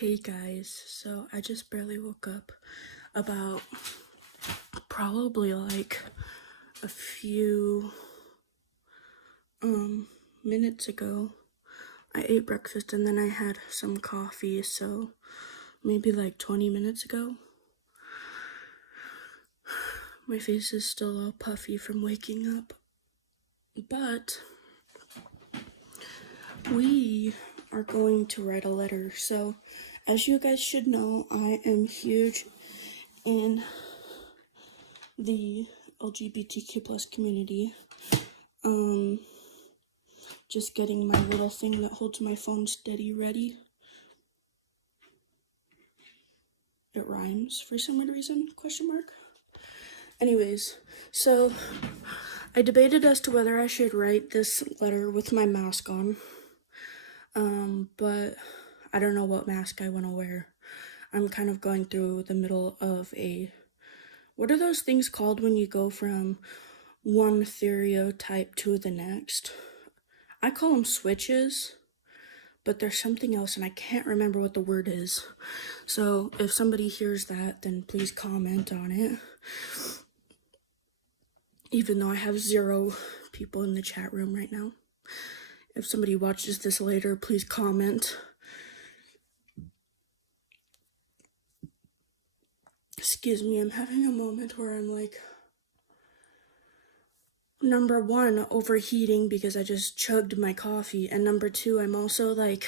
Hey guys, so I just barely woke up about probably like a few minutes ago. I ate breakfast and then I had some coffee, so maybe like 20 minutes ago. My face is still all puffy from waking up, but we are going to write a letter. So as you guys should know, I am huge in the LGBTQ plus community. Just getting my little thing that holds my phone steady ready. It rhymes for some weird reason, question mark. Anyways, so I debated as to whether I should write this letter with my mask on. But I don't know what mask I want to wear. I'm kind of going through the middle of what are those things called when you go from one stereotype to the next? I call them switches, but there's something else and I can't remember what the word is. So if somebody hears that, then please comment on it. Even though I have 0 people in the chat room right now. If somebody watches this later, please comment. Excuse me, I'm having a moment where I'm like, number 1, overheating because I just chugged my coffee, and number 2, I'm also like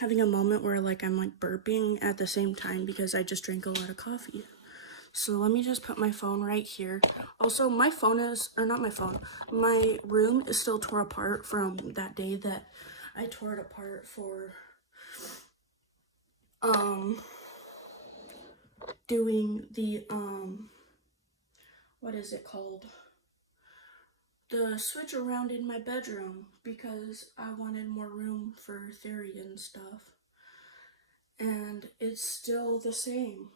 having a moment where like I'm like burping at the same time because I just drank a lot of coffee. So let me just put my phone right here. Also, my phone is, or not my phone, my room is still tore apart from that day that I tore it apart for doing the what is it called? The switch around in my bedroom because I wanted more room for therian stuff. And it's still the same.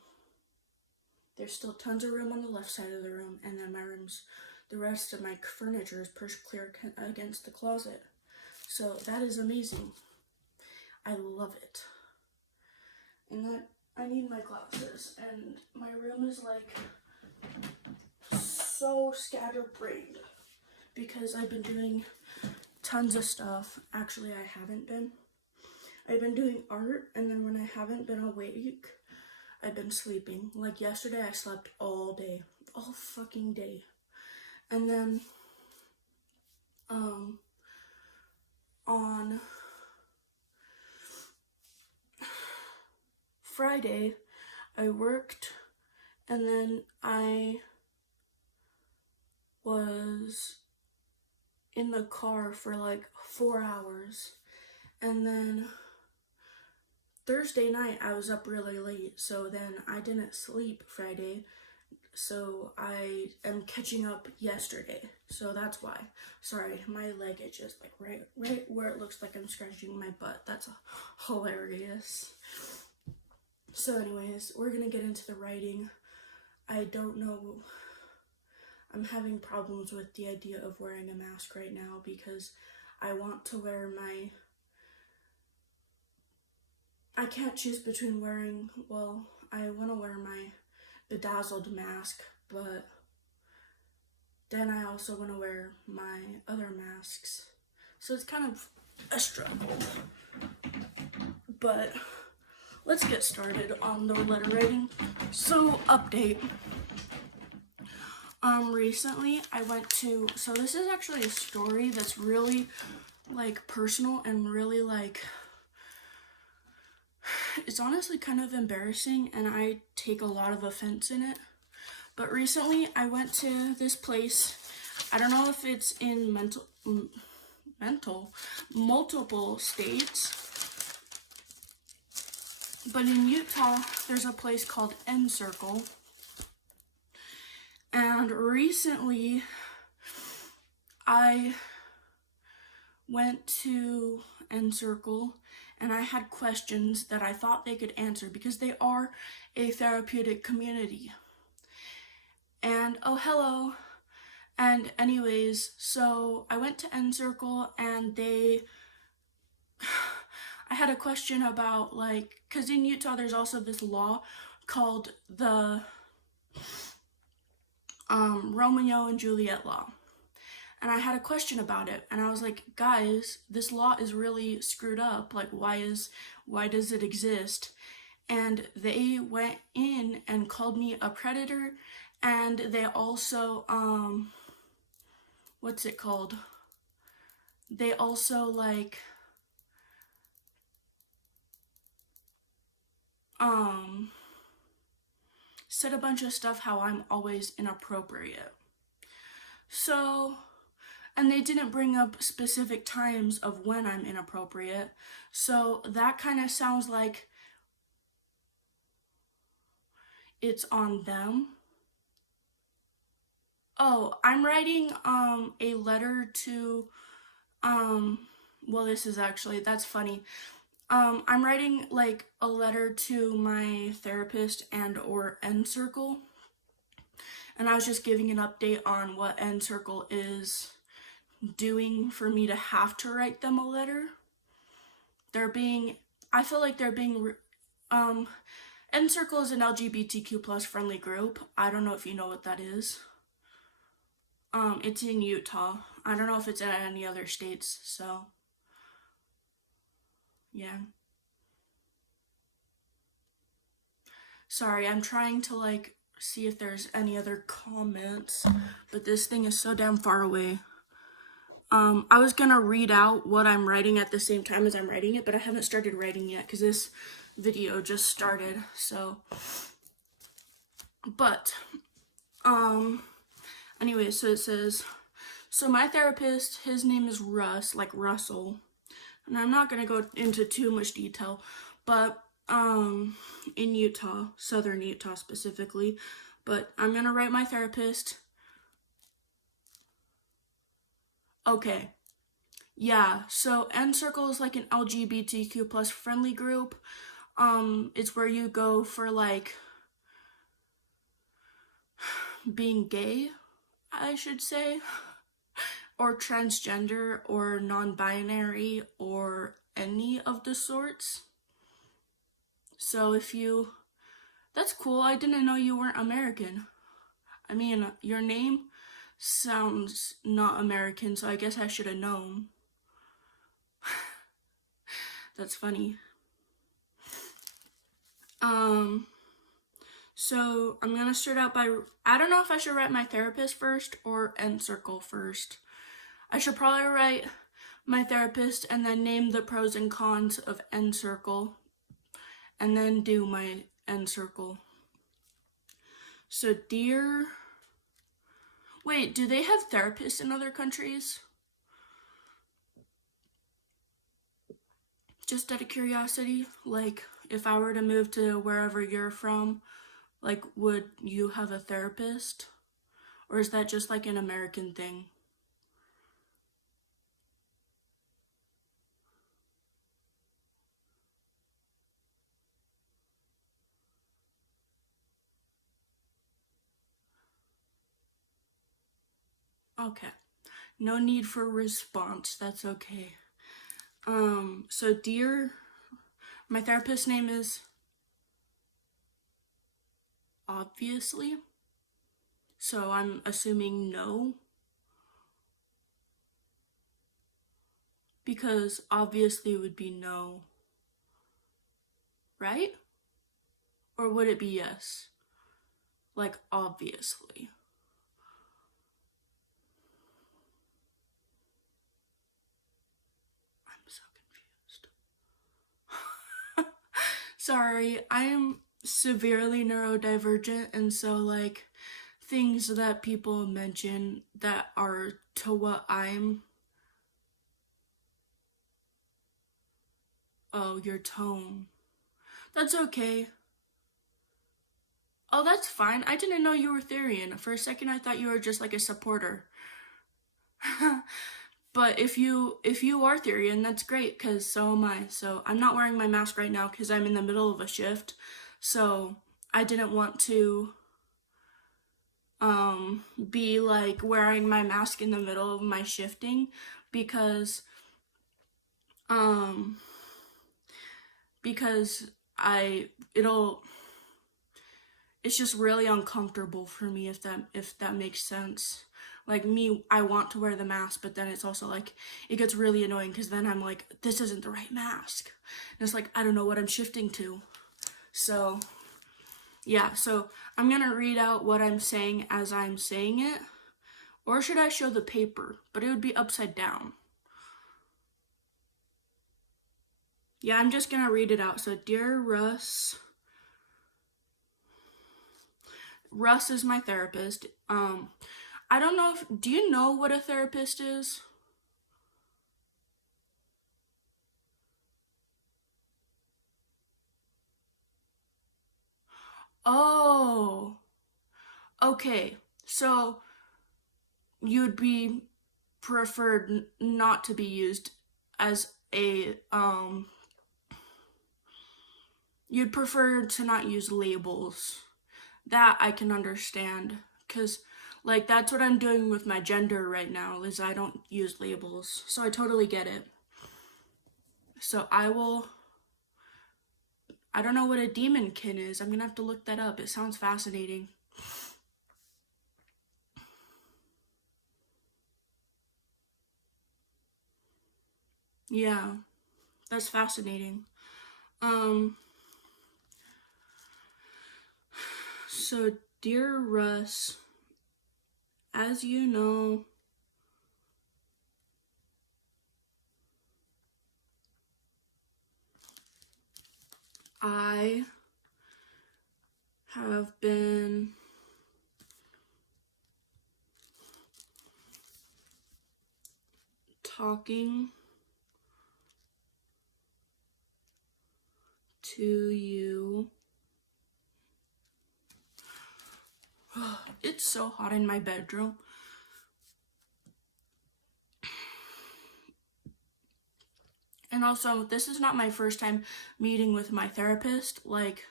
There's still tons of room on the left side of the room, and then the rest of my furniture is pushed clear against the closet. So that is amazing. I love it. And that, I need my glasses, and my room is like so scatterbrained because I've been doing tons of stuff. Actually, I haven't been. I've been doing art, and then when I haven't been awake, I've been sleeping. Like yesterday, I slept all day. All fucking day. And then, on Friday, I worked, and then I was in the car for like 4 hours. And then Thursday night, I was up really late, so then I didn't sleep Friday, so I am catching up yesterday, so that's why. Sorry, my leg is just like right where it looks like I'm scratching my butt. That's hilarious. So anyways, we're gonna get into the writing. I don't know, I'm having problems with the idea of wearing a mask right now because I want to wear I can't choose between wearing, well, I want to wear my bedazzled mask, but then I also want to wear my other masks. So it's kind of a struggle. But let's get started on the letter writing. So, update. Recently I went to, so this is actually a story that's really like personal and really like, it's honestly kind of embarrassing and I take a lot of offense in it. But recently I went to this place. I don't know if it's in multiple states, but in Utah there's a place called N Circle. And recently I went to N Circle and I had questions that I thought they could answer because they are a therapeutic community. And oh, hello. And anyways, so I went to N Circle and I had a question about, like, because in Utah there's also this law called the Romeo and Juliet law. And I had a question about it, and I was like, guys, this law is really screwed up. Like, why does it exist? And they went in and called me a predator, and they also what's it called? They also like said a bunch of stuff how I'm always inappropriate. So, and they didn't bring up specific times of when I'm inappropriate. So that kind of sounds like it's on them. Oh, I'm writing a letter to well, this is actually, that's funny. I'm writing like a letter to my therapist and or N Circle. And I was just giving an update on what N Circle is doing for me to have to write them a letter. I feel like they're being, N Circle is an LGBTQ plus friendly group. I don't know if you know what that is. It's in Utah. I don't know if it's in any other states, so yeah. Sorry, I'm trying to like see if there's any other comments, but this thing is so damn far away. I was gonna read out what I'm writing at the same time as I'm writing it, but I haven't started writing yet because this video just started, so. But, anyway, so it says, so my therapist, his name is Russ, like Russell, and I'm not gonna go into too much detail, but, in Utah, southern Utah specifically, but I'm gonna write my therapist. Okay. Yeah, so N Circle is like an LGBTQ plus friendly group. It's where you go for like being gay, I should say, or transgender or non-binary or any of the sorts. So that's cool. I didn't know you weren't American. I mean, your name sounds not American, so I guess I should have known. That's funny. So I'm gonna start out by, I don't know if I should write my therapist first or N Circle first. I should probably write my therapist and then name the pros and cons of N Circle and then do my N Circle. So wait, do they have therapists in other countries? Just out of curiosity, like if I were to move to wherever you're from, like would you have a therapist? Or is that just like an American thing? Okay. No need for response. That's okay. So my therapist's name is obviously. So I'm assuming no. Because obviously would be no. Right? Or would it be yes? Like obviously. I'm so confused. Sorry, I am severely neurodivergent, and so like things that people mention that are to what I'm. Oh, your tone. That's okay. Oh, that's fine. I didn't know you were therian. For a second I thought you were just like a supporter. But if you are therian, that's great, because so am I. So I'm not wearing my mask right now because I'm in the middle of a shift. So I didn't want to be like wearing my mask in the middle of my shifting because because it's just really uncomfortable for me, if that makes sense. Like me, I want to wear the mask, but then it's also like it gets really annoying because then I'm like, this isn't the right mask. And it's like I don't know what I'm shifting to. So yeah, so I'm gonna read out what I'm saying as I'm saying it. Or should I show the paper? But it would be upside down. Yeah, I'm just gonna read it out. So, dear Russ, Russ is my therapist. I don't know if, do you know what a therapist is? Oh, okay. So, you'd be preferred not to be used as a, you'd prefer to not use labels. That I can understand, because like that's what I'm doing with my gender right now, is I don't use labels. So I totally get it. So I don't know what a demonkin is. I'm gonna have to look that up. It sounds fascinating. Yeah, that's fascinating. Um, so dear Russ, as you know, I have been talking to you. It's so hot in my bedroom. And also, this is not my first time meeting with my therapist. Like,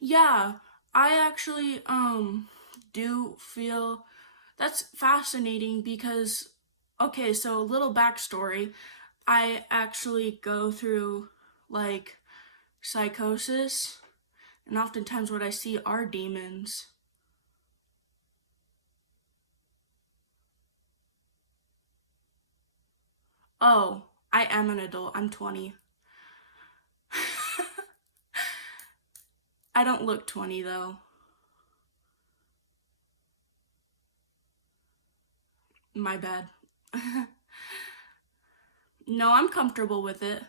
yeah, I actually do feel that's fascinating because, okay, so a little backstory. I actually go through like psychosis, and oftentimes what I see are demons. Oh, I am an adult. I'm 20. I don't look 20 though. My bad. No, I'm comfortable with it.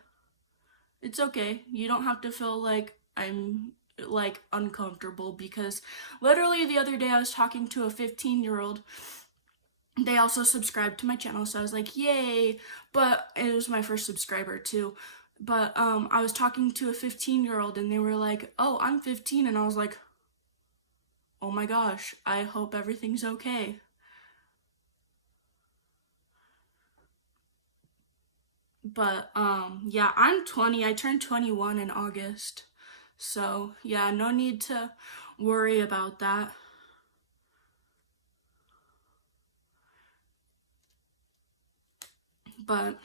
It's okay. You don't have to feel like I'm like uncomfortable, because literally the other day I was talking to a 15-year-old. They also subscribed to my channel, so I was like, yay. But it was my first subscriber too. But I was talking to a 15-year-old and they were like, oh, I'm 15. And I was like, oh my gosh, I hope everything's okay. But yeah, I'm 20. I turned 21 in August. So yeah, no need to worry about that. But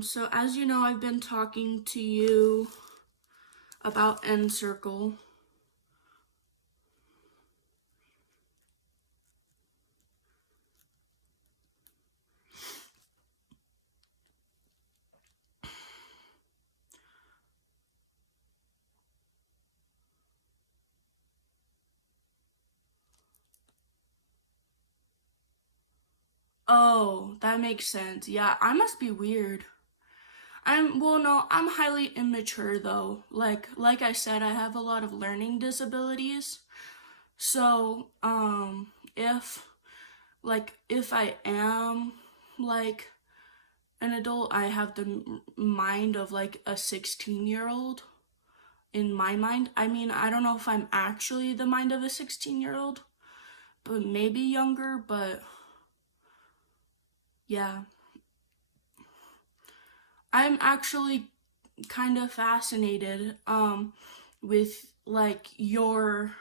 so as you know, I've been talking to you about N circle. Oh, that makes sense. Yeah, I must be weird. Well, no, I'm highly immature though. Like I said, I have a lot of learning disabilities. So, if I am like an adult, I have the mind of like a 16-year-old in my mind. I mean, I don't know if I'm actually the mind of a 16-year-old, but maybe younger, but yeah. I'm actually kind of fascinated with like your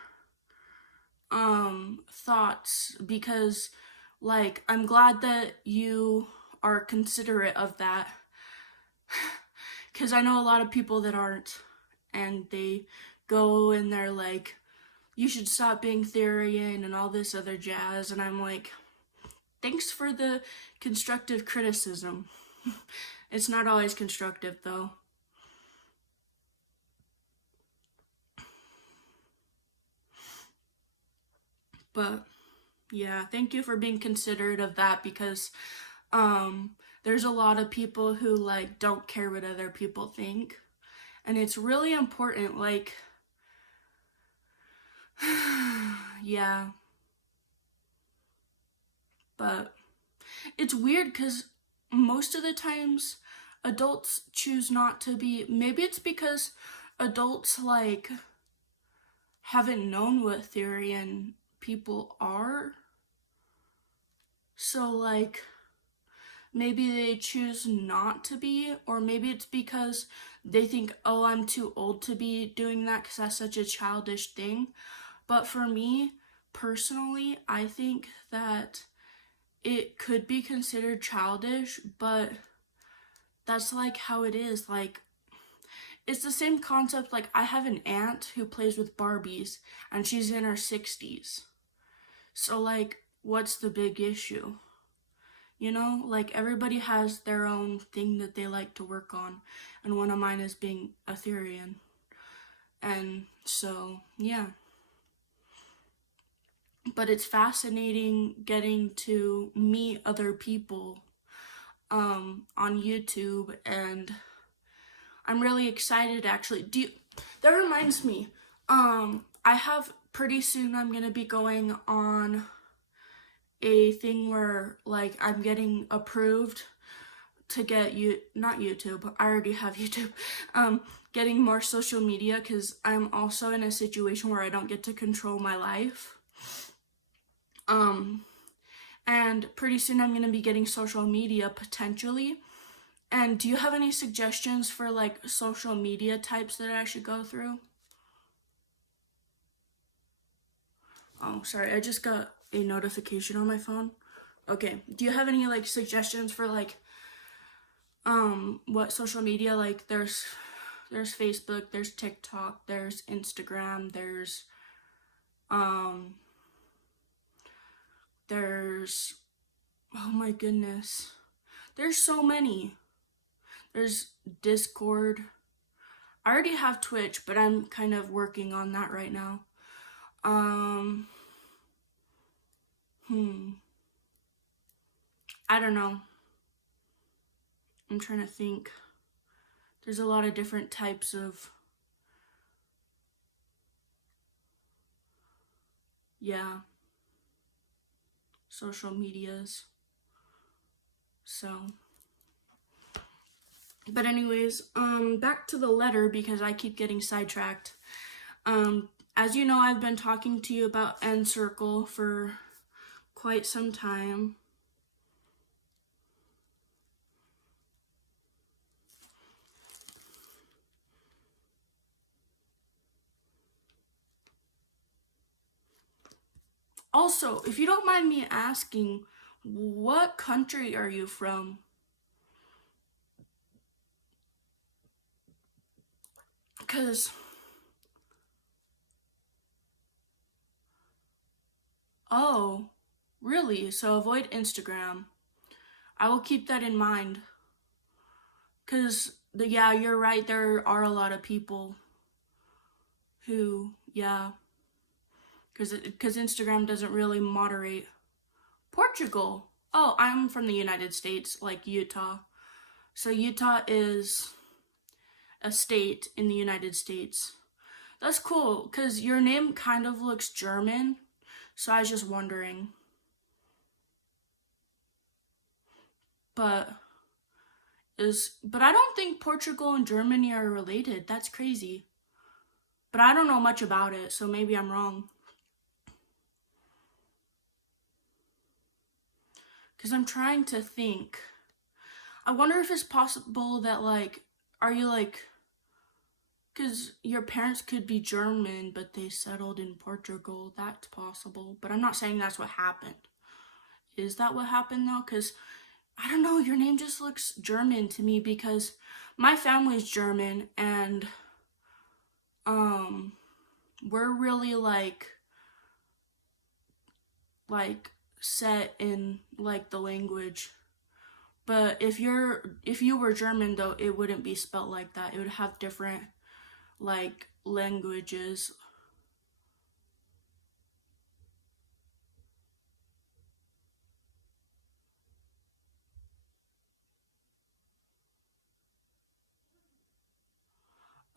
thoughts, because like I'm glad that you are considerate of that, because I know a lot of people that aren't, and they go and they're like, you should stop being therian and all this other jazz, and I'm like, thanks for the constructive criticism. It's not always constructive though. But yeah, thank you for being considerate of that, because there's a lot of people who like don't care what other people think, and it's really important, like yeah. But it's weird because most of the times adults choose not to be. Maybe it's because adults like haven't known what therian people are, so like maybe they choose not to be, or maybe it's because they think, oh, I'm too old to be doing that because that's such a childish thing. But for me personally, I think that it could be considered childish, but that's like how it is. Like, it's the same concept. Like, I have an aunt who plays with Barbies and she's in her 60s. So like, what's the big issue? You know, like everybody has their own thing that they like to work on, and one of mine is being a therian. And so, yeah. But it's fascinating getting to meet other people on YouTube, and I'm really excited actually. That reminds me, I have pretty soon I'm gonna be going on a thing where like I'm getting approved to get not YouTube, I already have YouTube, getting more social media, because I'm also in a situation where I don't get to control my life. And pretty soon I'm gonna be getting social media potentially. And do you have any suggestions for like social media types that I should go through? Oh, sorry, I just got a notification on my phone. Okay, do you have any like suggestions for like what social media? Like there's Facebook, there's TikTok, there's Instagram, there's oh my goodness, there's so many. There's Discord. I already have Twitch, but I'm kind of working on that right now. I don't know. I'm trying to think. There's a lot of different types of, yeah, social medias. So, but anyways, back to the letter, because I keep getting sidetracked. As you know, I've been talking to you about N-Circle for quite some time. Also, if you don't mind me asking, what country are you from? Because, oh, really? So avoid Instagram. I will keep that in mind. Because, yeah, you're right, there are a lot of people who, yeah, because Instagram doesn't really moderate. Portugal. Oh, I'm from the United States, like Utah. So Utah is a state in the United States. That's cool, because your name kind of looks German, so I was just wondering. But I don't think Portugal and Germany are related. That's crazy. But I don't know much about it, so maybe I'm wrong. Because I'm trying to think. I wonder if it's possible that, like, are you, like, Because your parents could be German, but they settled in Portugal. That's possible. But I'm not saying that's what happened. Is that what happened though? Because I don't know, your name just looks German to me because my family's German and we're really like set in like the language. But if you were German though, it wouldn't be spelled like that. It would have different like languages.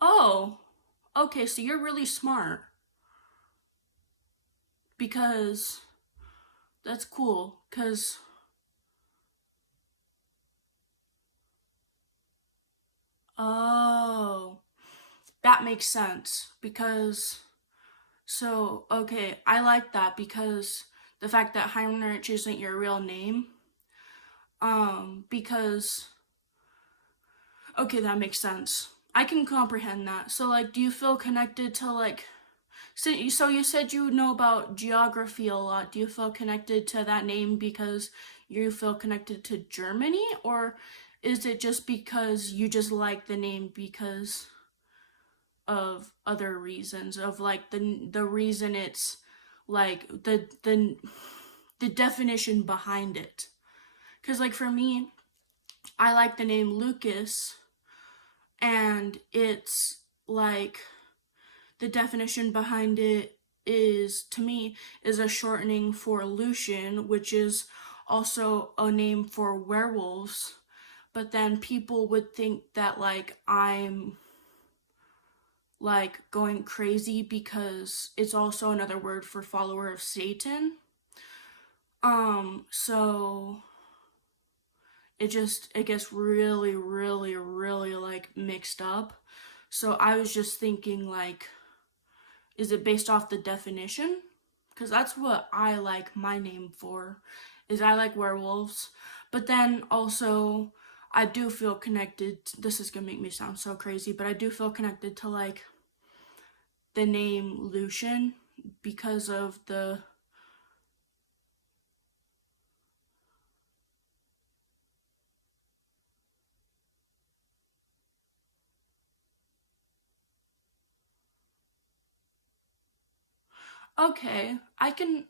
Oh, okay, so you're really smart because that's cool. Because, oh, that makes sense. Because, so, okay, I like that because the fact that Heinrich isn't your real name. Because, okay, that makes sense. I can comprehend that. So, like, do you feel connected to, like, so you said you know about geography a lot. Do you feel connected to that name because you feel connected to Germany, or is it just because you just like the name because of other reasons of like the reason it's like the definition behind it? Because like for me, I like the name Lucas, and it's like the definition behind it is, to me, is a shortening for Lucian, which is also a name for werewolves. But then people would think that like I'm like going crazy because it's also another word for follower of Satan. So it gets really, really, really like mixed up. So I was just thinking like, is it based off the definition? Because that's what I like my name for, is I like werewolves. But then also, I do feel connected. This is gonna make me sound so crazy, but I do feel connected to like the name Lucian because of the. Okay, I can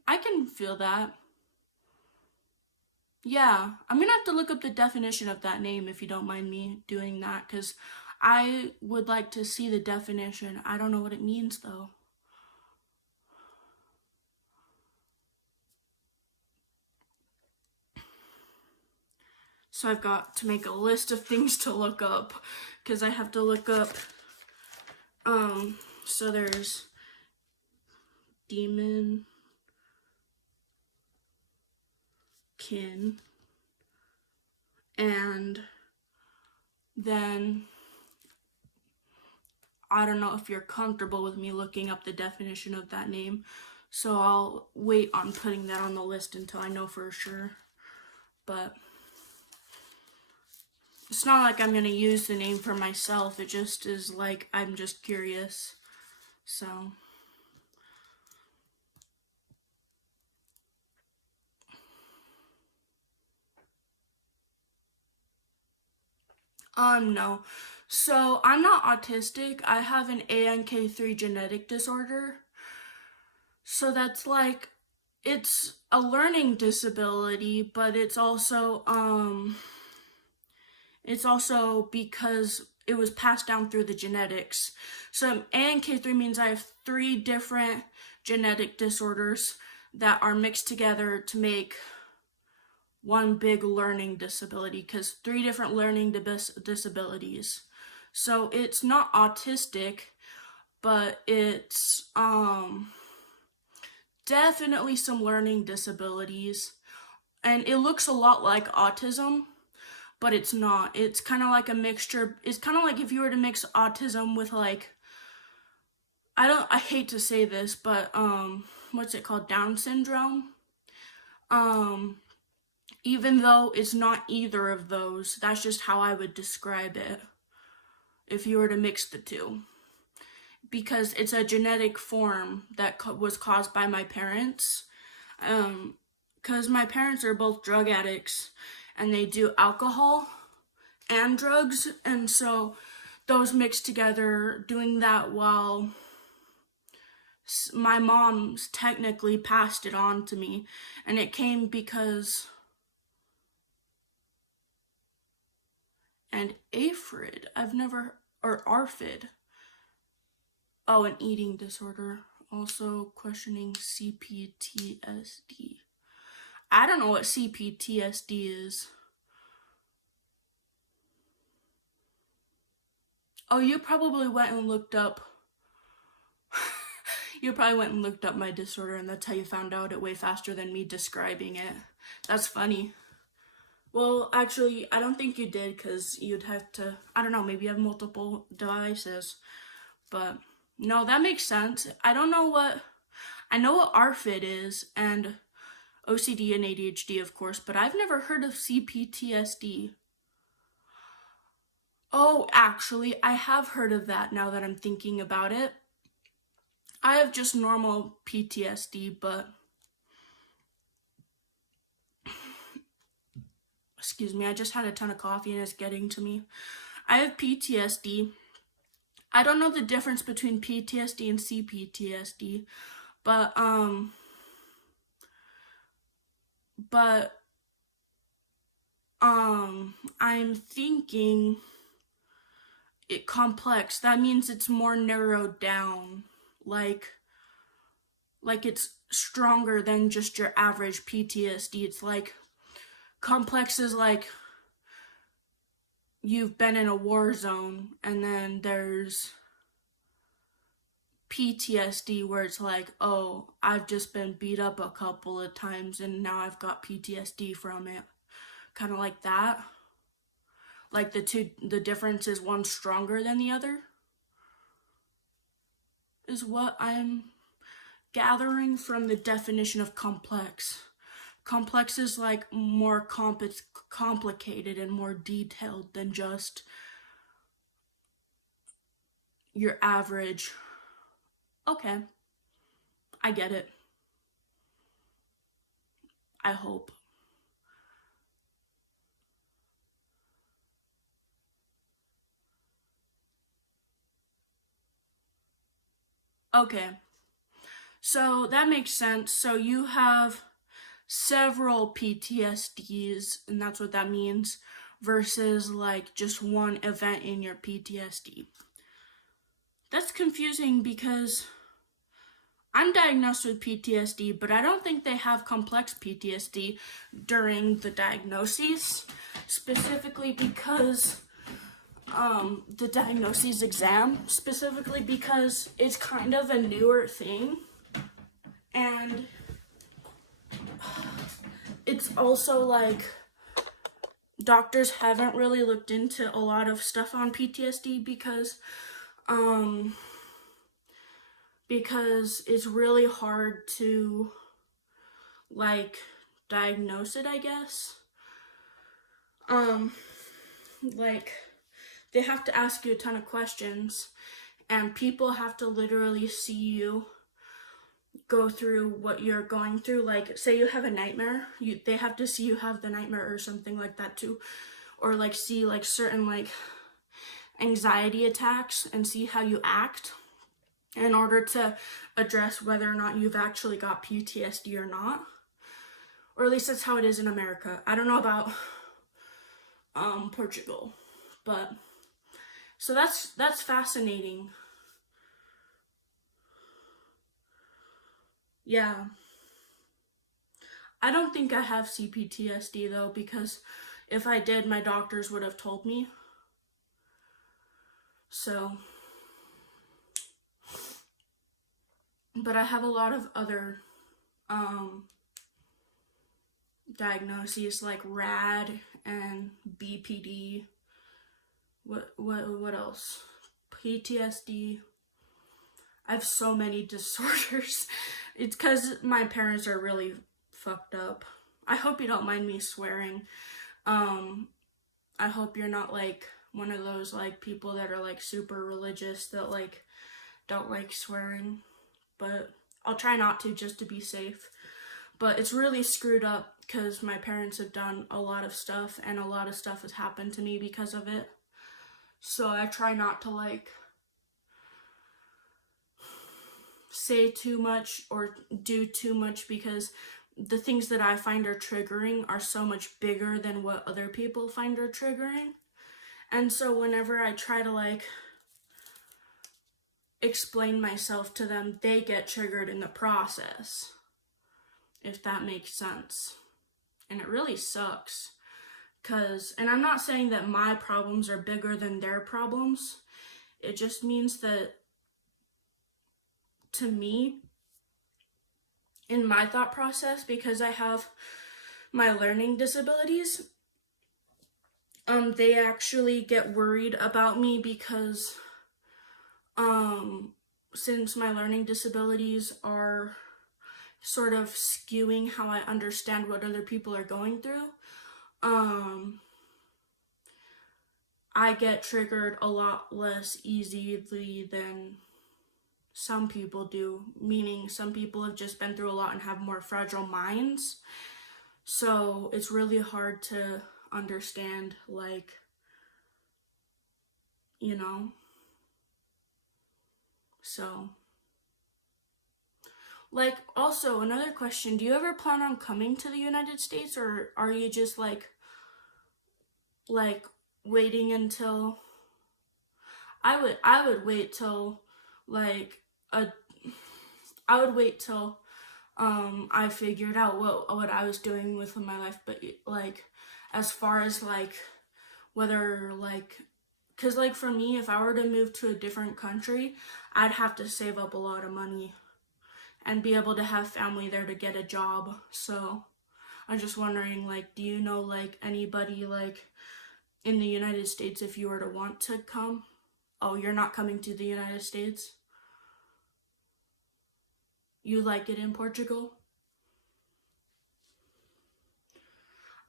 feel that. Yeah, I'm gonna have to look up the definition of that name if you don't mind me doing that, because I would like to see the definition. I don't know what it means though. So I've got to make a list of things to look up because I have to look up. So there's demon kin, and then I don't know if you're comfortable with me looking up the definition of that name, so I'll wait on putting that on the list until I know for sure. But it's not like I'm gonna use the name for myself, it just is like I'm just curious. So no. So I'm not autistic. I have an ANK3 genetic disorder. So that's like, it's a learning disability, but it's also because it was passed down through the genetics. So ANK3 means I have 3 different genetic disorders that are mixed together to make one big learning disability, because 3 different learning disabilities. So it's not autistic, but it's definitely some learning disabilities. And it looks a lot like autism, but it's not. It's kind of like a mixture. It's kind of like if you were to mix autism with like, I hate to say this, but what's it called? Down syndrome. Even though it's not either of those, that's just how I would describe it if you were to mix the two. because it's a genetic form that was caused by my parents. Because my parents are both drug addicts and they do alcohol and drugs, and so those mixed together, doing that while my mom's technically passed it on to me, and it came because and aphid, or ARFID. Oh, an eating disorder. Also questioning CPTSD. I don't know what CPTSD is. Oh, you probably went and looked up my disorder, and that's how you found out it way faster than me describing it. That's funny. Well, actually, I don't think you did, because you'd have to, I don't know, maybe you have multiple devices. But no, that makes sense. I know what ARFID is, and OCD and ADHD, of course, but I've never heard of CPTSD. Oh, actually, I have heard of that now that I'm thinking about it. I have just normal PTSD, but excuse me, I just had a ton of coffee and it's getting to me. I have PTSD. I don't know the difference between PTSD and CPTSD, but I'm thinking it complex. That means it's more narrowed down, like it's stronger than just your average PTSD. It's like complex is like you've been in a war zone, and then there's PTSD where it's like, oh, I've just been beat up a couple of times and now I've got PTSD from it. Kind of like that. Like the difference is one stronger than the other, is what I'm gathering from the definition of complex. Complex is like more complicated and more detailed than just your average. Okay, I get it. I hope. Okay, so that makes sense. So you have several PTSDs, and that's what that means, versus like just one event in your PTSD. That's confusing because I'm diagnosed with PTSD, but I don't think they have complex PTSD during the diagnosis, specifically because the diagnosis exam, specifically because it's kind of a newer thing, and it's also like doctors haven't really looked into a lot of stuff on PTSD because it's really hard to like diagnose it, I guess. Like they have to ask you a ton of questions, and people have to literally see you go through what you're going through. Like say you have a nightmare, they have to see you have the nightmare or something like that too, or like see like certain like anxiety attacks and see how you act in order to address whether or not you've actually got PTSD or not. Or at least that's how it is in America. I don't know about Portugal, but so that's fascinating. Yeah. I don't think I have CPTSD though, because if I did, my doctors would have told me. So, but I have a lot of other diagnoses like RAD and BPD. What else? PTSD. I have so many disorders. It's because my parents are really fucked up. I hope you don't mind me swearing. I hope you're not like one of those like people that are like super religious that like don't like swearing, but I'll try not to just to be safe. But it's really screwed up because my parents have done a lot of stuff and a lot of stuff has happened to me because of it. So I try not to like say too much or do too much because the things that I find are triggering are so much bigger than what other people find are triggering. And so whenever I try to like explain myself to them, they get triggered in the process, if that makes sense. And it really sucks. And I'm not saying that my problems are bigger than their problems. It just means that, to me, in my thought process, because I have my learning disabilities, they actually get worried about me because since my learning disabilities are sort of skewing how I understand what other people are going through, I get triggered a lot less easily than some people do, meaning some people have just been through a lot and have more fragile minds. So it's really hard to understand, like, you know. So, like, also another question, do you ever plan on coming to the United States, or are you just like waiting until I would wait till like I would wait till I figured out what I was doing with my life, but like as far as like whether like, because like for me, if I were to move to a different country, I'd have to save up a lot of money and be able to have family there to get a job. So I'm just wondering, like, do you know like anybody like in the United States if you were to want to come? Oh, you're not coming to the United States? You like it in Portugal?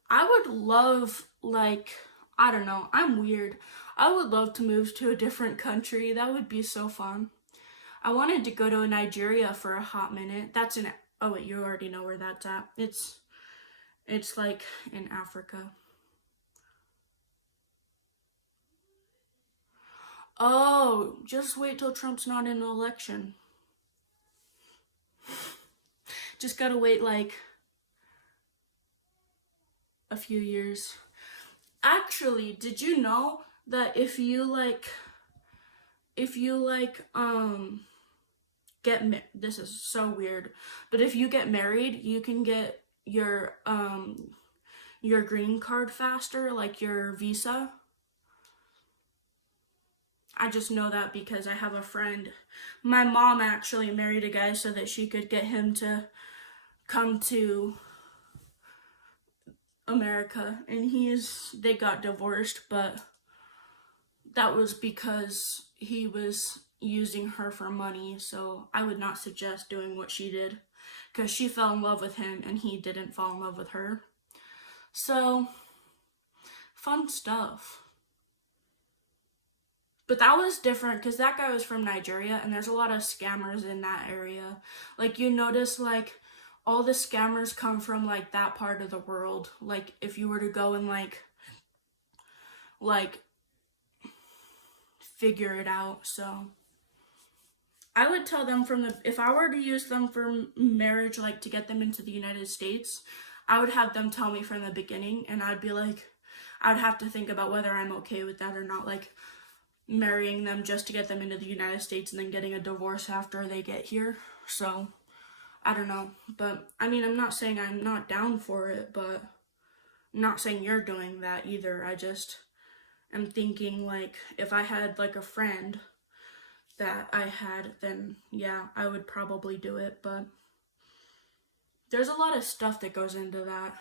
I would love, like, I don't know, I'm weird. I would love to move to a different country. That would be so fun. I wanted to go to Nigeria for a hot minute. That's in, oh wait, you already know where that's at. It's like in Africa. Oh, just wait till Trump's not in an election. Just gotta wait like a few years. Actually, did you know that if you this is so weird, but if you get married, you can get your green card faster, like your visa. I just know that because I have a friend. My mom actually married a guy so that she could get him to come to America, and they got divorced, but that was because he was using her for money. So I would not suggest doing what she did, because she fell in love with him and he didn't fall in love with her. So fun stuff. But that was different because that guy was from Nigeria, and there's a lot of scammers in that area. Like, you notice, like, all the scammers come from, like, that part of the world. Like, if you were to go and, like, figure it out. So I would tell them if I were to use them for marriage, like, to get them into the United States, I would have them tell me from the beginning, and I'd be like, I'd have to think about whether I'm okay with that or not. Like, marrying them just to get them into the United States and then getting a divorce after they get here. So I don't know, but I mean, I'm not saying I'm not down for it, but I'm not saying you're doing that either. I just am thinking, like, if I had like a friend that I had, then yeah, I would probably do it. But there's a lot of stuff that goes into that.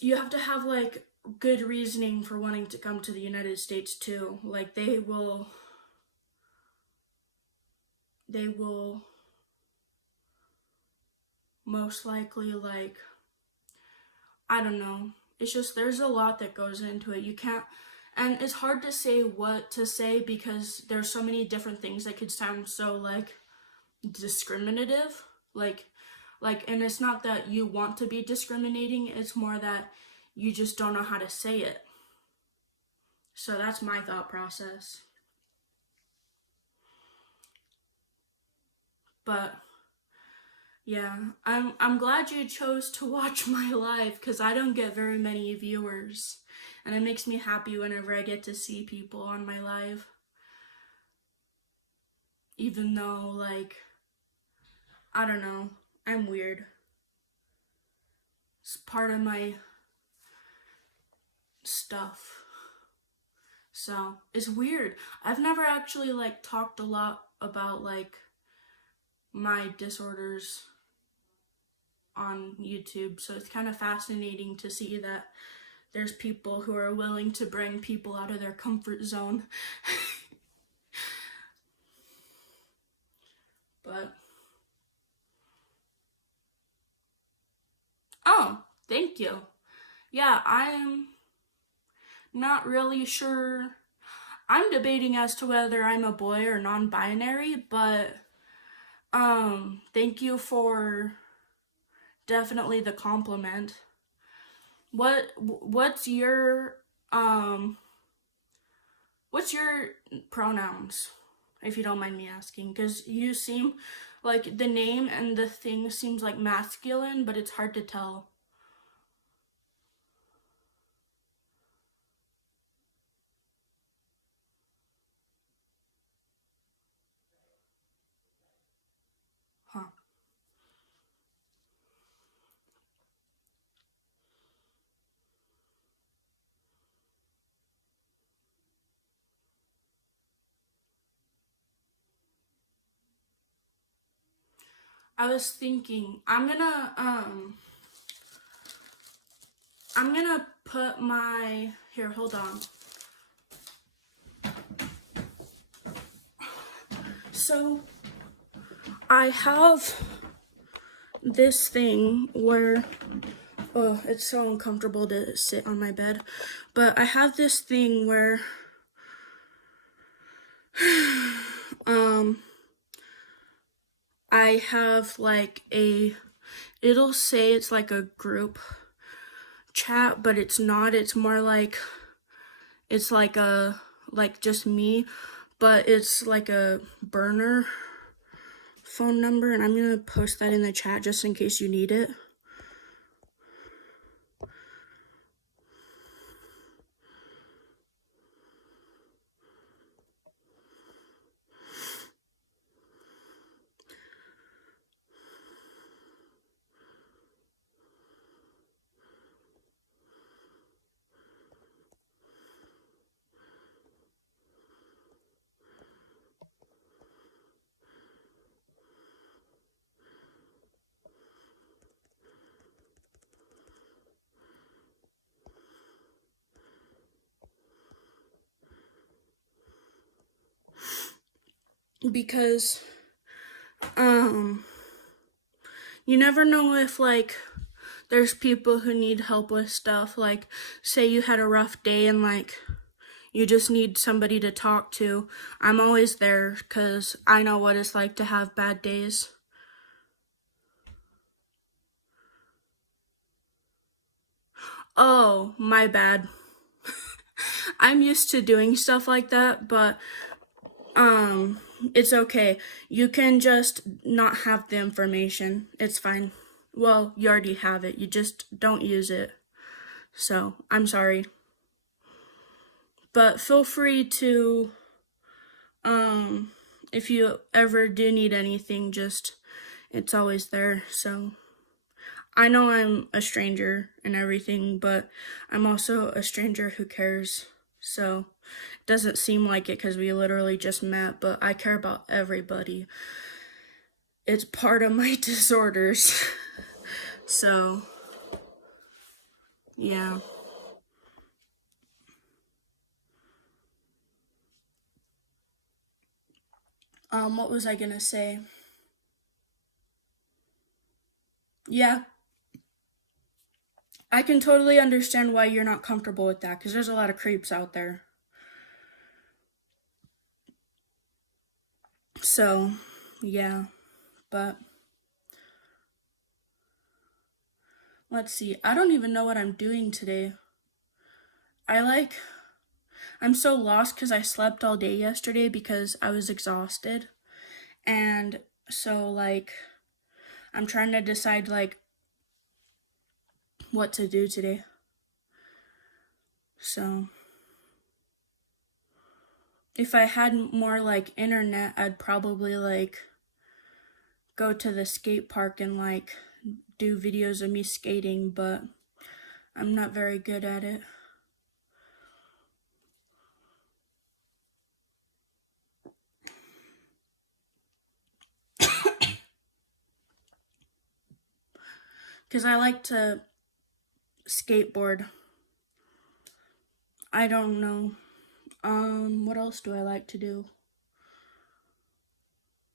You have to have like good reasoning for wanting to come to the United States too. Like, they will most likely, like, I don't know. It's just, there's a lot that goes into it. You can't, And it's hard to say what to say because there's so many different things that could sound so like discriminative. And it's not that you want to be discriminating, it's more that you just don't know how to say it. So that's my thought process. But yeah, I'm glad you chose to watch my live because I don't get very many viewers, and it makes me happy whenever I get to see people on my live. Even though, like, I don't know, I'm weird. It's part of my stuff. So it's weird. I've never actually like talked a lot about like my disorders on YouTube, so it's kind of fascinating to see that there's people who are willing to bring people out of their comfort zone. But oh, thank you. Yeah, I'm not really sure. I'm debating as to whether I'm a boy or non-binary, but thank you for definitely the compliment. What's your pronouns, if you don't mind me asking? Because you seem like the name and the thing seems like masculine, but it's hard to tell. Huh. I was thinking I'm gonna put my here, hold on. So I have this thing where it's so uncomfortable to sit on my bed, but I have this thing where I have like it'll say it's like a group chat, but it's not. It's more like it's like just me, but it's like a burner phone number, and I'm gonna post that in the chat just in case you need it. Because you never know if like there's people who need help with stuff, like say you had a rough day and like you just need somebody to talk to. I'm always there because I know what it's like to have bad days. Oh, my bad. I'm used to doing stuff like that, but it's okay. You can just not have the information. It's fine. Well, you already have it. You just don't use it. So, I'm sorry. But feel free to if you ever do need anything, just it's always there. So, I know I'm a stranger and everything, but I'm also a stranger who cares. So, it doesn't seem like it because we literally just met, but I care about everybody. It's part of my disorders. So, yeah. What was I gonna say? Yeah, I can totally understand why you're not comfortable with that because there's a lot of creeps out there. So, yeah, but let's see. I don't even know what I'm doing today. I'm so lost because I slept all day yesterday because I was exhausted. And so, like, I'm trying to decide, like, what to do today. So, if I had more, like, internet, I'd probably, like, go to the skate park and, like, do videos of me skating, but I'm not very good at it. Because I like to skateboard. I don't know. What else do I like to do?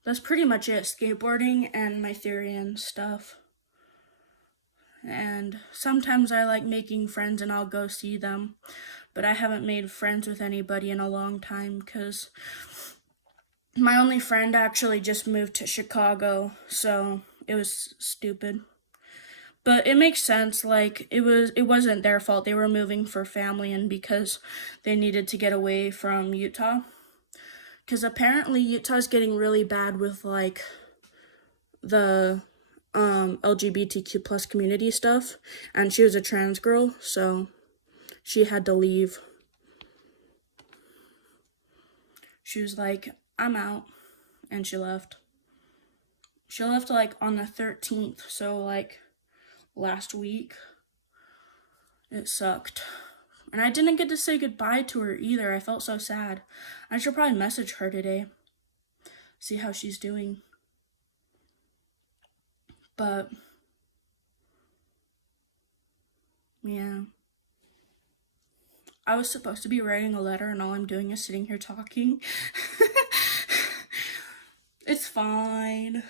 That's pretty much it. Skateboarding and my therian stuff. And sometimes I like making friends and I'll go see them. But I haven't made friends with anybody in a long time because my only friend actually just moved to Chicago, so it was stupid. But it makes sense, like, it wasn't their fault. They were moving for family and because they needed to get away from Utah. Because apparently Utah's getting really bad with, like, the LGBTQ plus community stuff. And she was a trans girl, so she had to leave. She was like, I'm out. And she left. She left, like, on the 13th, so, like, last week. It sucked. And I didn't get to say goodbye to her either. I felt so sad. I should probably message her today. See how she's doing. But, yeah. I was supposed to be writing a letter and all I'm doing is sitting here talking. It's fine.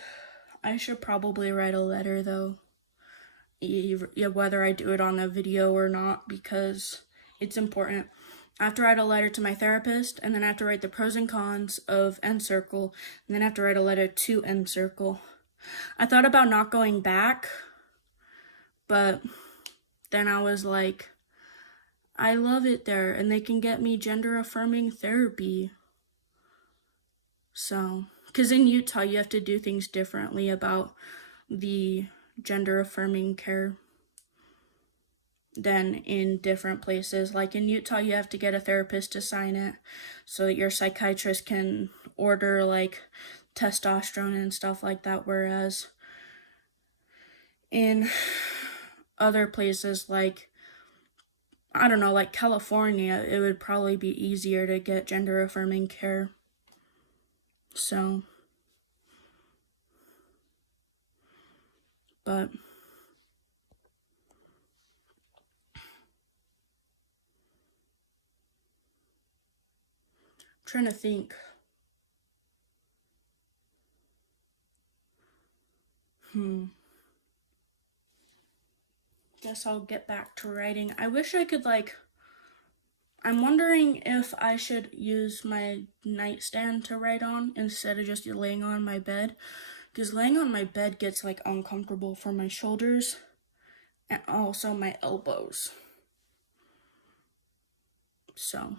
I should probably write a letter though. Whether I do it on a video or not, because it's important. I have to write a letter to my therapist, and then I have to write the pros and cons of N-Circle, and then I have to write a letter to N-Circle. I thought about not going back, but then I was like, I love it there, and they can get me gender-affirming therapy. So, because in Utah, you have to do things differently about the gender-affirming care than in different places. Like in Utah, you have to get a therapist to sign it so that your psychiatrist can order like testosterone and stuff like that, whereas in other places like, I don't know, like California, it would probably be easier to get gender affirming care. So, but I'm trying to think. Guess I'll get back to writing. I wish I could I'm wondering if I should use my nightstand to write on instead of just laying on my bed. Because laying on my bed gets like uncomfortable for my shoulders and also my elbows. So,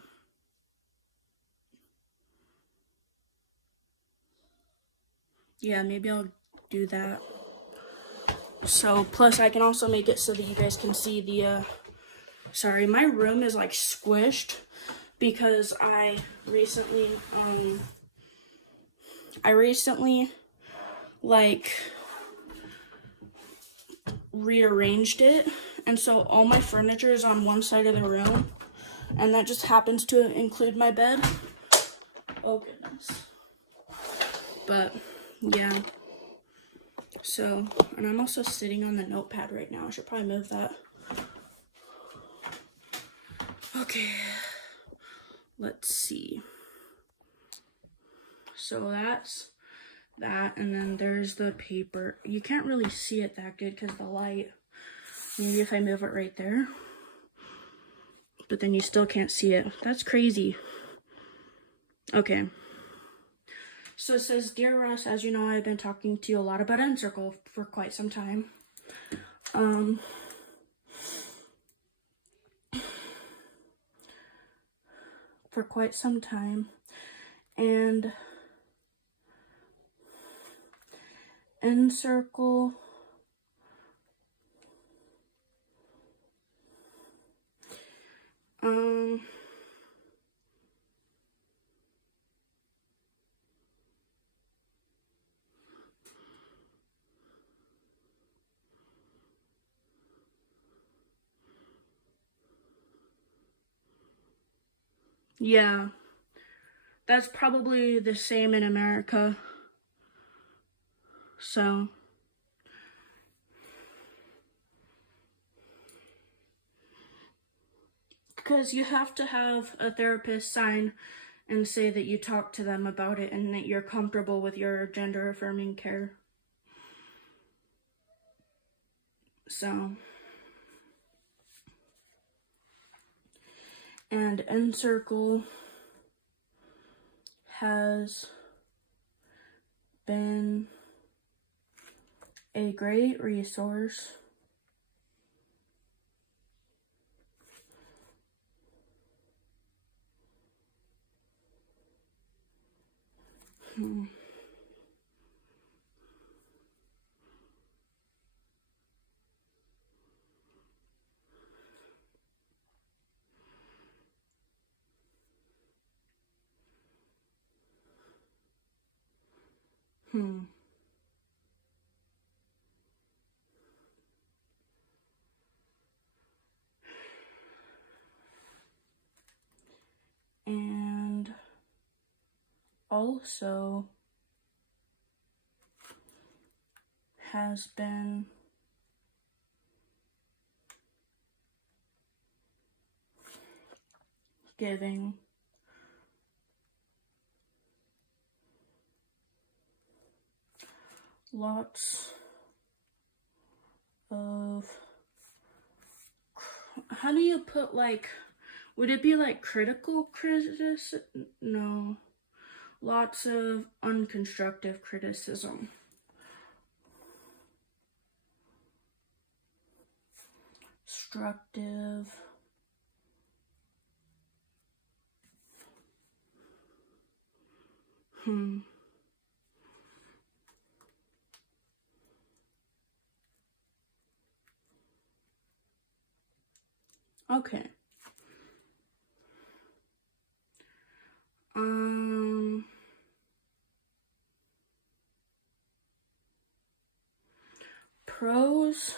yeah, maybe I'll do that. So, plus I can also make it so that you guys can see the, sorry, my room is like squished because I recently like rearranged it, and so all my furniture is on one side of the room, and that just happens to include my bed. Oh goodness. But yeah, so, and I'm also sitting on the notepad right now. I should probably move that. Okay, let's see. So that's that, and then there's the paper. You can't really see it that good because the light. Maybe if I move it right there. But then you still can't see it. That's crazy. Okay. So it says, Dear Russ, as you know, I've been talking to you a lot about Encircle for quite some time. And Encircle yeah, that's probably the same in America. So, because you have to have a therapist sign and say that you talk to them about it and that you're comfortable with your gender affirming care. So, and Encircle has been a great resource and also has been giving lots of, how do you put, like, would it be like critical criticism? No. Lots of unconstructive criticism. Constructive. Okay. Pros.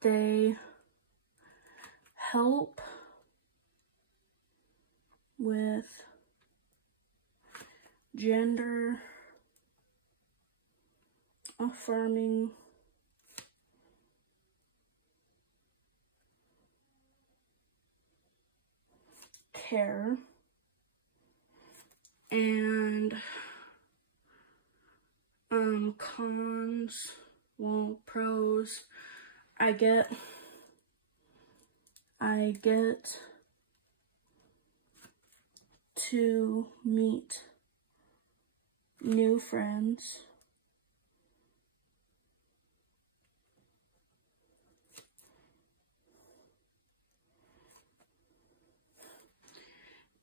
They help with gender affirming care, and cons, well, pros, I get to meet new friends,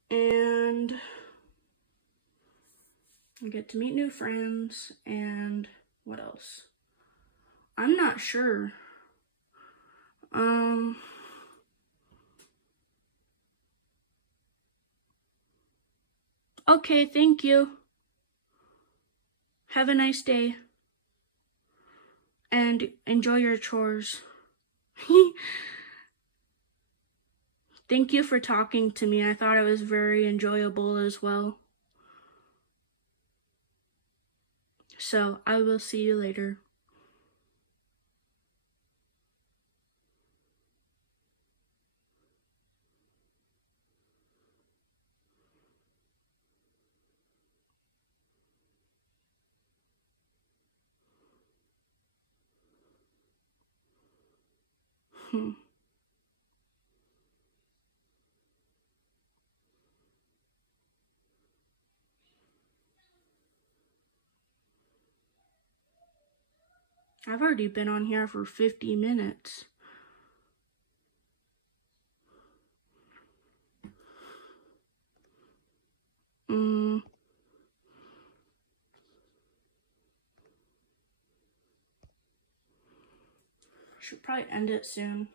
and I get to meet new friends, and what else? I'm not sure. Okay, thank you. Have a nice day. And enjoy your chores. Thank you for talking to me. I thought it was very enjoyable as well. So, I will see you later. I've already been on here for 50 minutes. Should probably end it soon.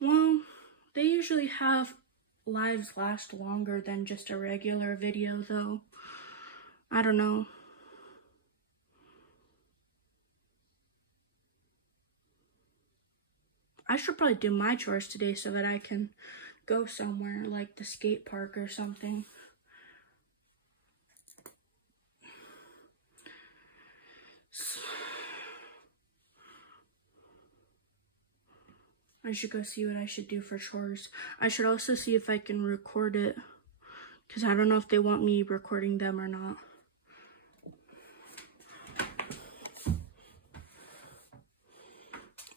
Well, they usually have lives last longer than just a regular video, though. I don't know. I should probably do my chores today so that I can go somewhere like the skate park or something. I should go see what I should do for chores. I should also see if I can record it, because I don't know if they want me recording them or not.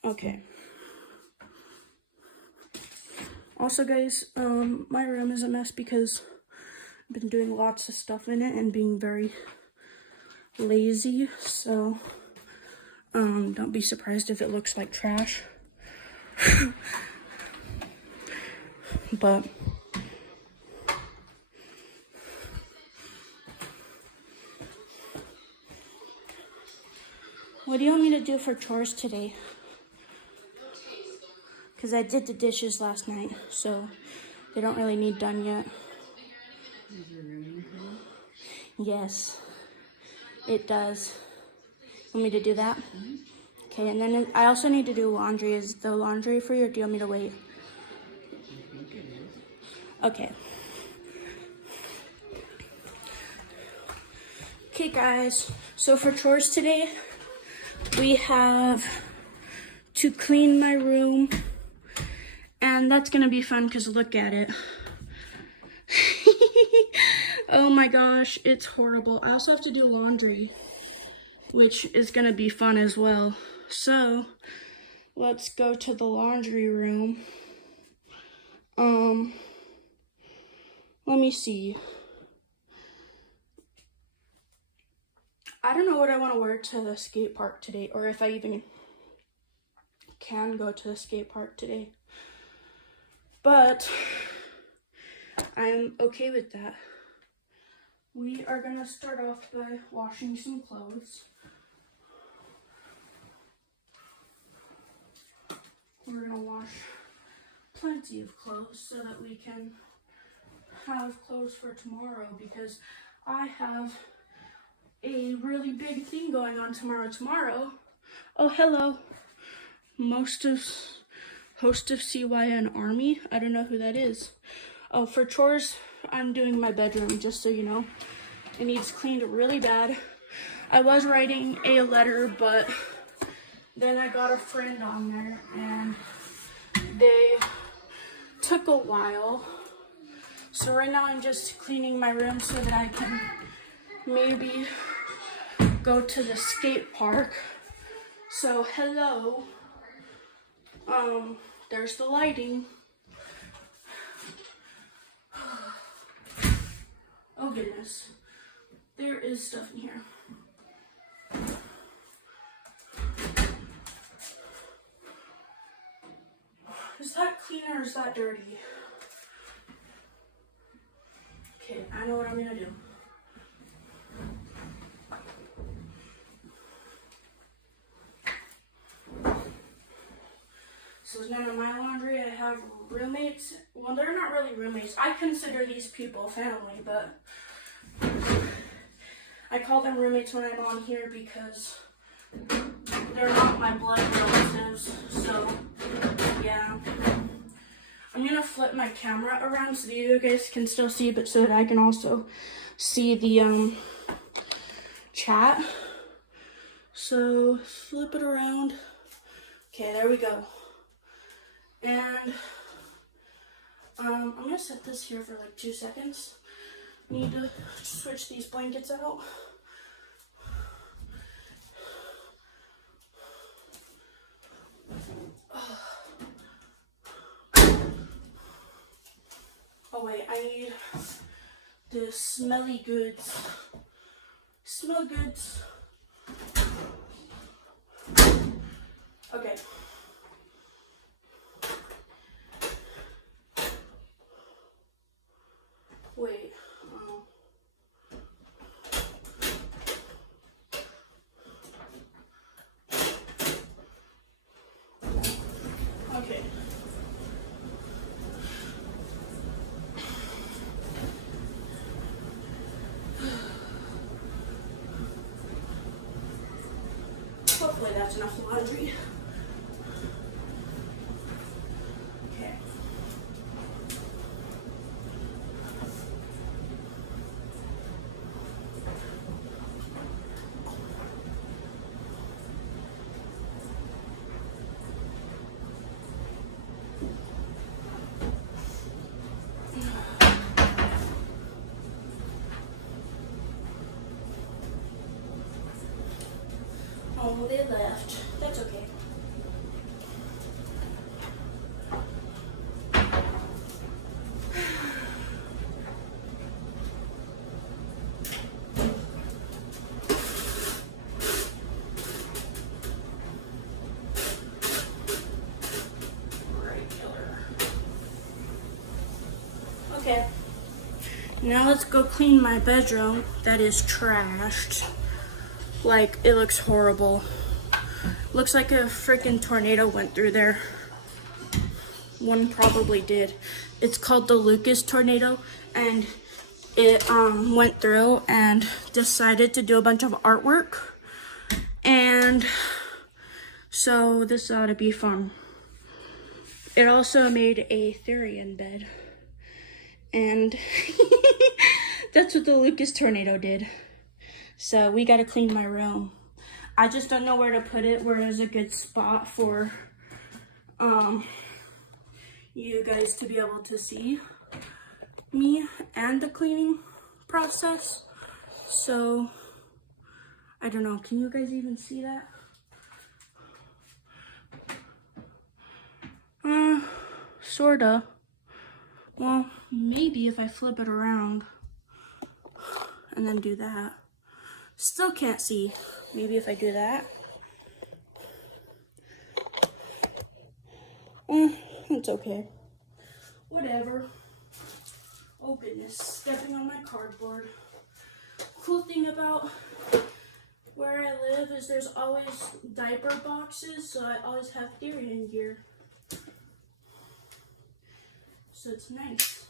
Okay. Also, guys, my room is a mess because I've been doing lots of stuff in it and being very lazy, so don't be surprised if it looks like trash. But what do you want me to do for chores today? Because I did the dishes last night, so they don't really need done yet. Is your room clean? Yes, it does. Want me to do that? Okay, and then I also need to do laundry. Is the laundry free, or do you want me to wait? I think it is. Okay. Okay, guys. So for chores today, we have to clean my room. And that's going to be fun because look at it. Oh my gosh, it's horrible. I also have to do laundry, which is going to be fun as well. So, let's go to the laundry room. Let me see. I don't know what I want to wear to the skate park today, or if I even can go to the skate park today. But I'm okay with that. We are gonna start off by washing some clothes. We're gonna wash plenty of clothes so that we can have clothes for tomorrow, because I have a really big thing going on tomorrow. Oh, hello. Host of CYN Army. I don't know who that is. Oh, for chores, I'm doing my bedroom, just so you know. It needs cleaned really bad. I was writing a letter, but then I got a friend on there, and they took a while. So right now I'm just cleaning my room so that I can maybe go to the skate park. So hello. There's the lighting. Oh goodness. There is stuff in here. Is that clean or is that dirty? Okay, I know what I'm gonna do. So none of my laundry. I have roommates. Well, they're not really roommates. I consider these people family, but I call them roommates when I'm on here because they're not my blood relatives. So, yeah. I'm gonna flip my camera around so that you guys can still see, but so that I can also see the chat. So, flip it around. Okay, there we go. And I'm gonna set this here for like 2 seconds. Need to switch these blankets out. Oh wait, I need the smelly goods. Smell goods. Okay. Wait. Okay. Hopefully that's enough laundry. Okay. Oh, they left. That's okay. Okay. Now let's go clean my bedroom that is trashed. Like, it looks horrible. Looks like a freaking tornado went through there. One probably did. It's called the Lucas tornado, and it went through and decided to do a bunch of artwork. And so this ought to be fun. It also made a therian bed. And that's what the Lucas tornado did. So we gotta clean my room. I just don't know where to put it, where there's a good spot for you guys to be able to see me and the cleaning process. So I don't know, can you guys even see that? Sorta. Well, maybe if I flip it around and then do that. Still can't see. Maybe if I do that. It's okay. Whatever. Oh goodness, stepping on my cardboard. Cool thing about where I live is there's always diaper boxes, so I always have therian gear. So it's nice.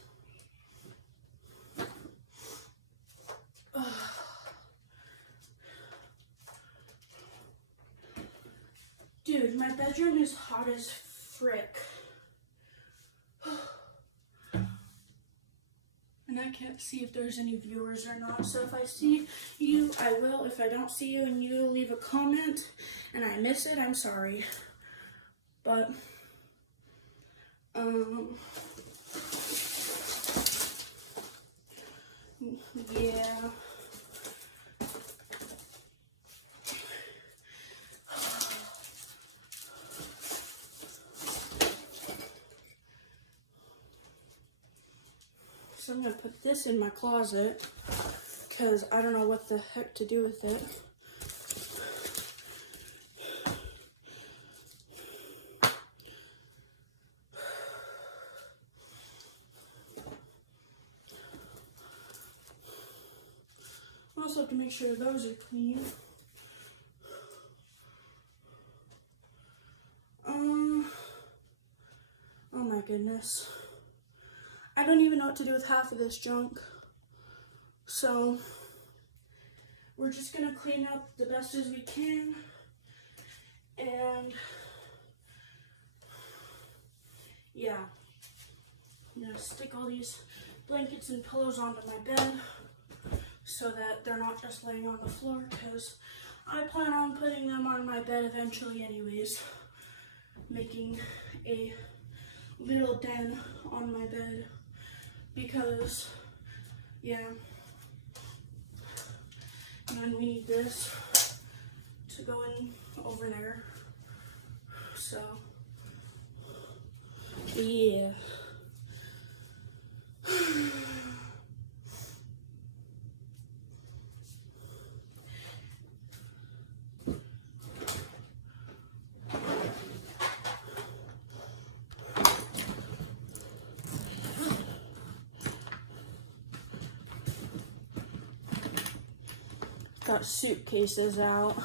Dude, my bedroom is hot as frick. And I can't see if there's any viewers or not. So if I see you, I will. If I don't see you and you leave a comment and I miss it, I'm sorry. But, yeah. So I'm gonna put this in my closet because I don't know what the heck to do with it. I also have to make sure those are clean. Oh my goodness. I don't even know what to do with half of this junk. So we're just gonna clean up the best as we can. And yeah, I'm gonna stick all these blankets and pillows onto my bed so that they're not just laying on the floor, because I plan on putting them on my bed eventually anyways, making a little den on my bed, because yeah, and then we need this to go in over there. So yeah. got suitcases out.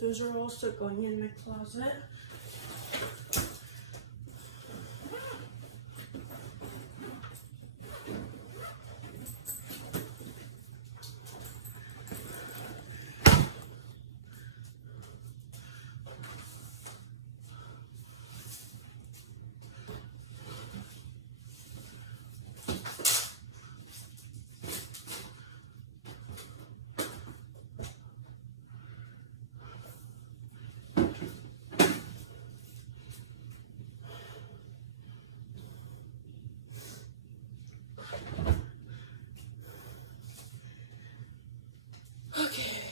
Those are also going in my closet. Okay.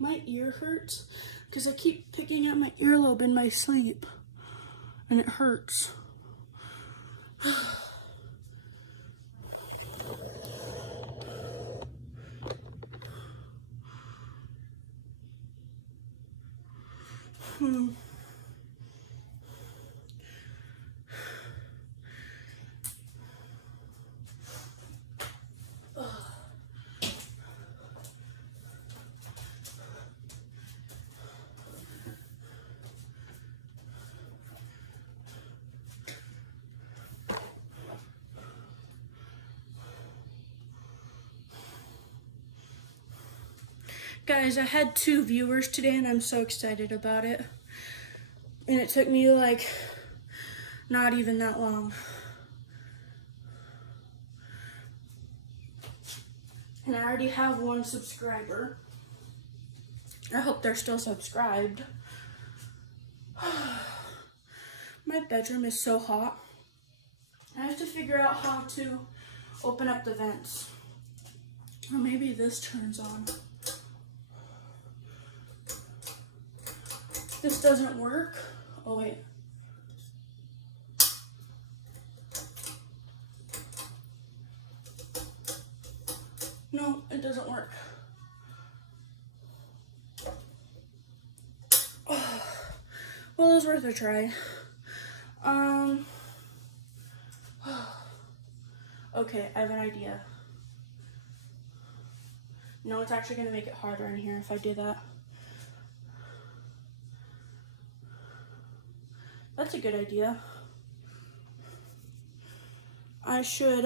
My ear hurts because I keep picking at my earlobe in my sleep and it hurts. Guys, I had 2 viewers today and I'm so excited about it. And it took me like not even that long. And I already have 1 subscriber. I hope they're still subscribed. My bedroom is so hot. I have to figure out how to open up the vents. Or maybe this turns on. This doesn't work. Oh wait. No, it doesn't work. Oh, well, it was worth a try. Okay, I have an idea. No, it's actually gonna make it harder in here if I do that. That's a good idea. I should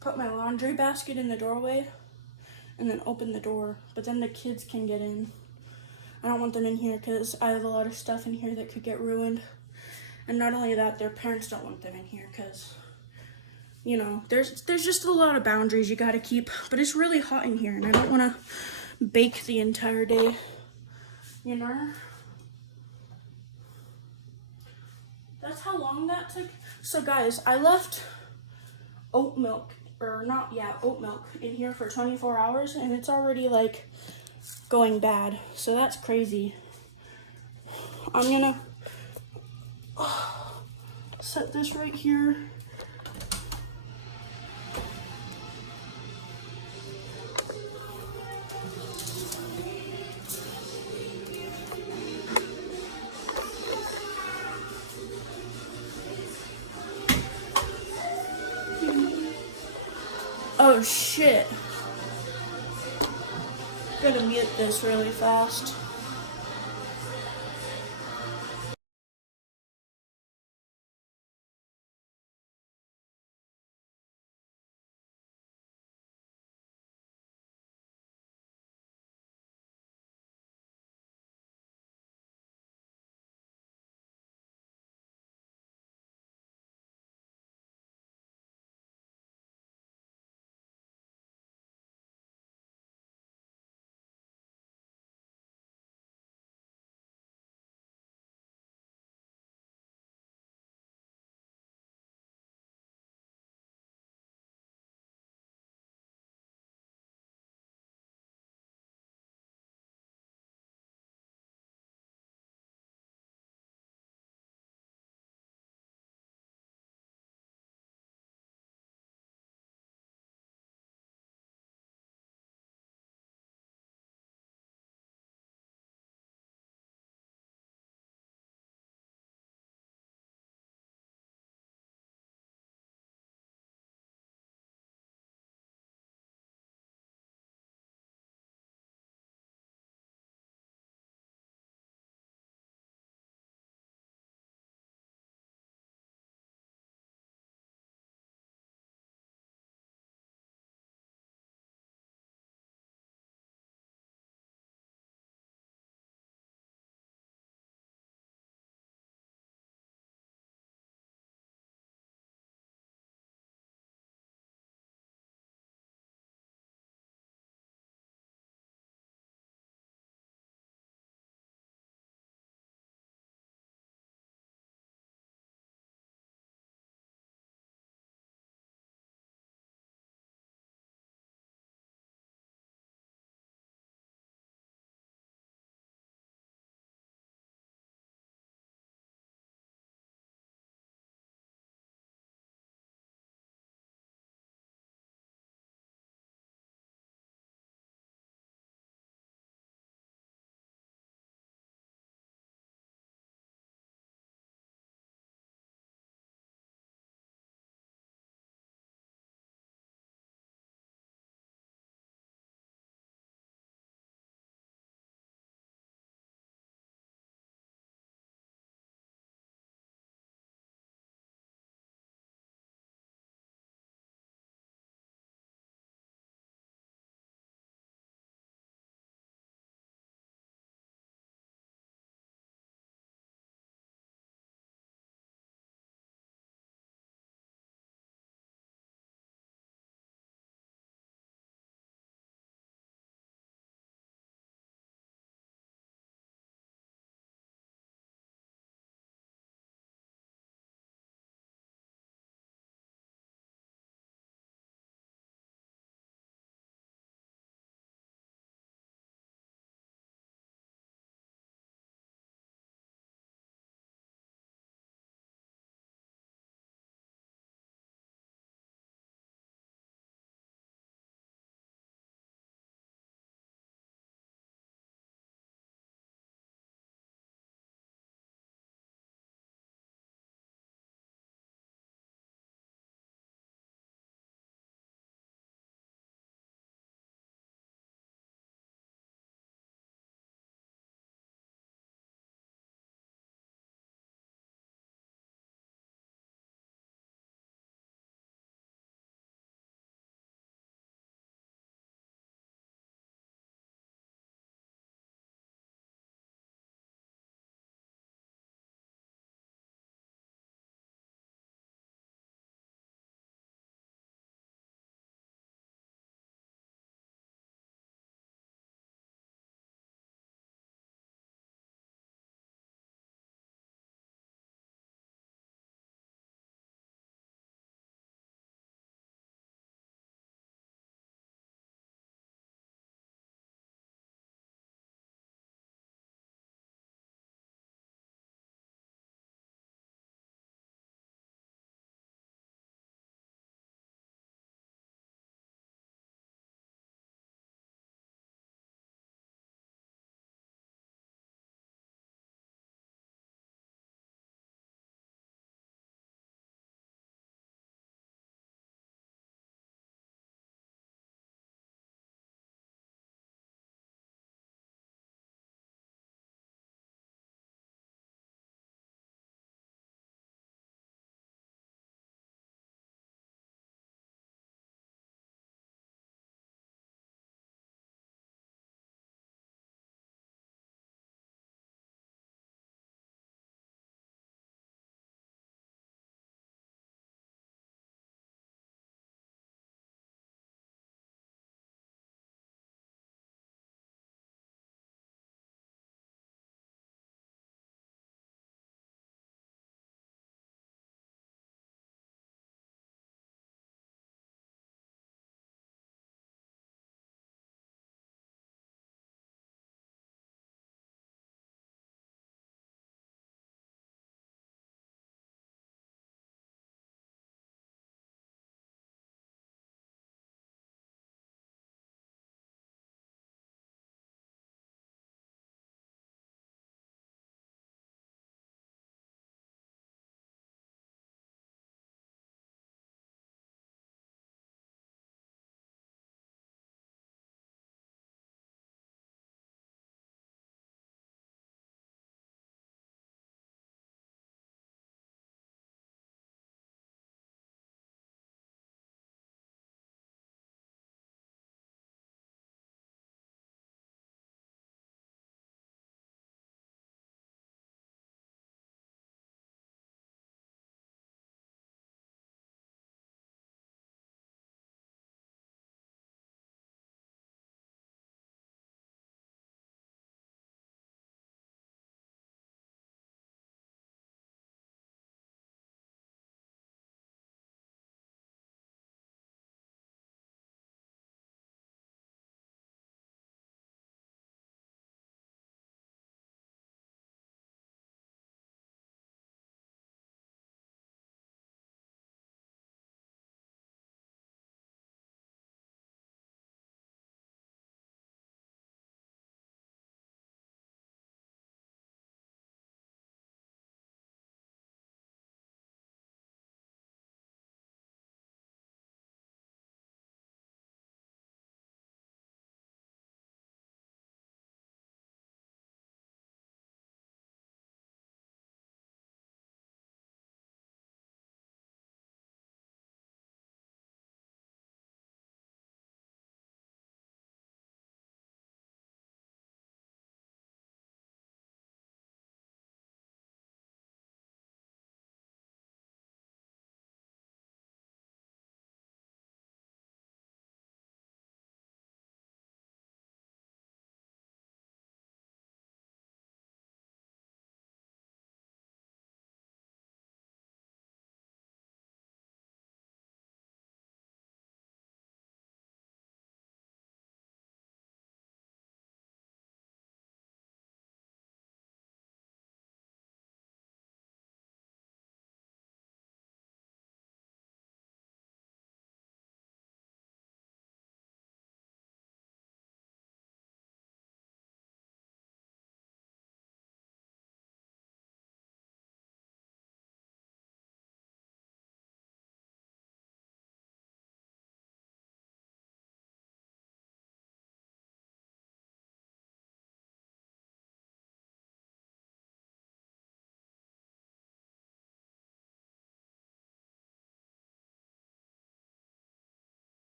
put my laundry basket in the doorway and then open the door, but then the kids can get in. I don't want them in here because I have a lot of stuff in here that could get ruined. And not only that, their parents don't want them in here because, you know, there's just a lot of boundaries you gotta keep. But it's really hot in here and I don't wanna bake the entire day, you know? That's how long that took. So guys, I left oat milk in here for 24 hours and it's already like going bad. So that's crazy. I'm gonna set this right here. Oh shit. Gotta mute this really fast.